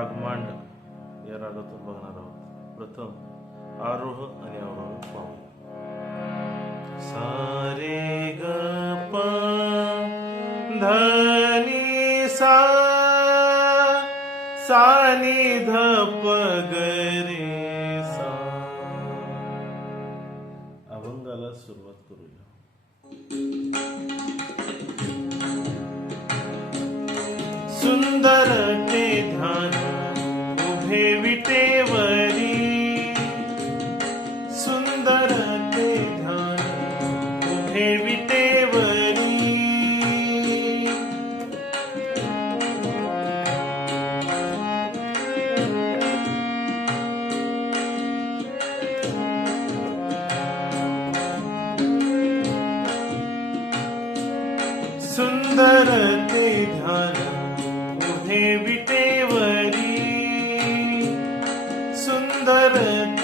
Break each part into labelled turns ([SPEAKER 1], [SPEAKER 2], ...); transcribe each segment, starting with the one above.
[SPEAKER 1] रागमांड या रागातून बघणार आहोत. प्रथम आरोह आणि अवरोह पाहू सारे ग प धनी सा सानी ध गरे रे सा. अभंगाला सुरुवात करूया. सुंदर निधान ध्यान विटेवरी सुंदर ते ध्यान उभे विटेवरी. सुंदर ते ध्यान उभे विटेवरी. सुंदर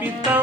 [SPEAKER 1] असे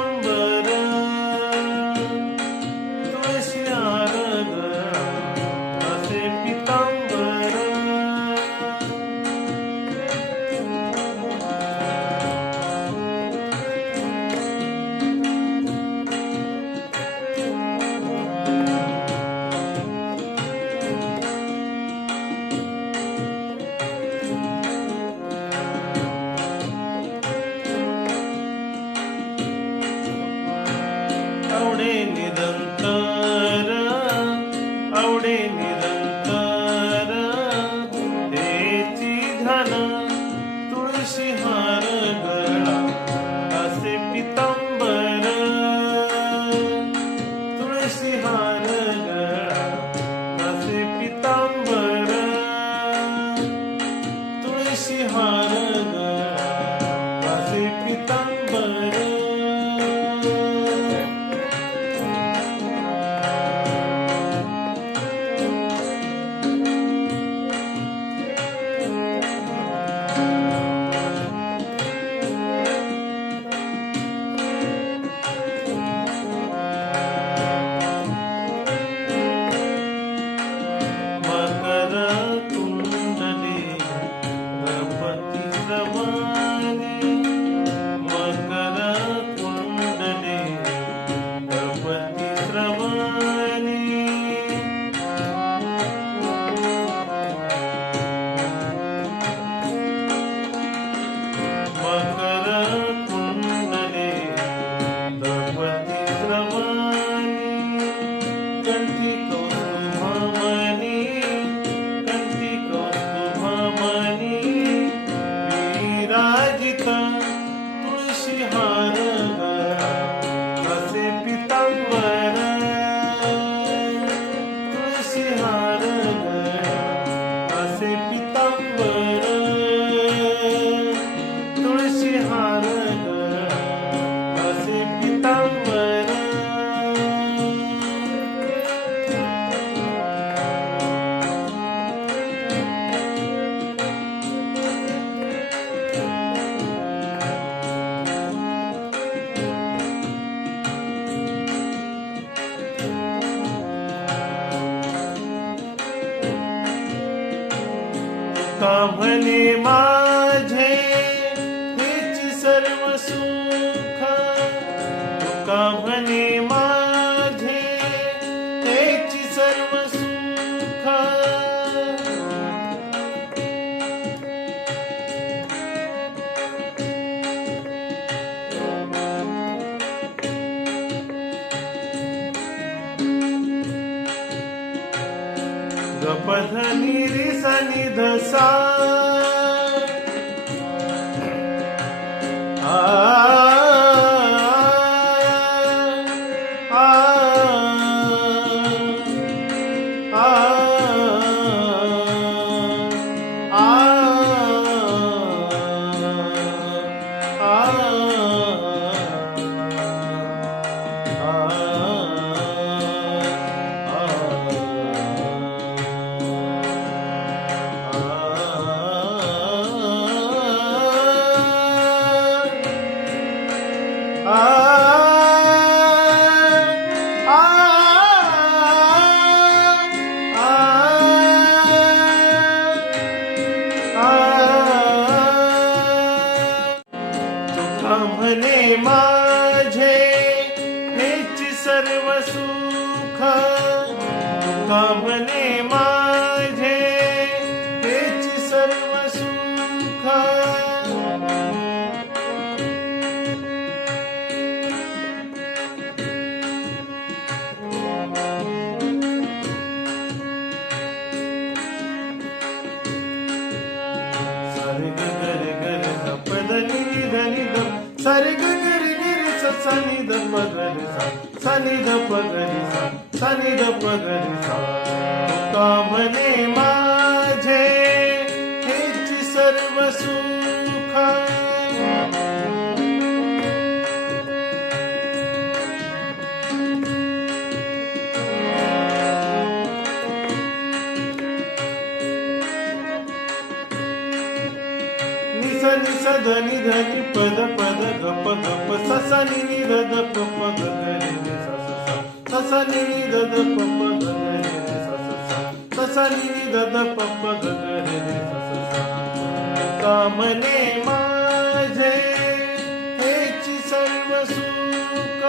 [SPEAKER 1] आवडे निरंतर आवडे निरंतर तेची धन तुळशी हार गळा असे पितांबर तुळशी हार गळा असे पितांबर तुळशी हार गळा असे का म्हणे गपधनी रिसनी धसा आ तुका माझे तेच सर्व सुख. सर्ग ग ग रे ग रे ग प द नि नि ध नि सा नि ध प सा सा नि ध माझे? हेच सर्व सुख. निस धनी पद पद गप गप ससा निध नि ध ससा नि नि ध ध प प ग ग रे रे सा सा सा माझे हेची सर्व सुख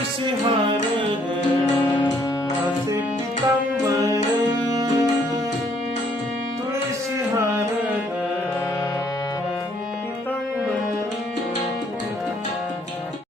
[SPEAKER 1] encerrar.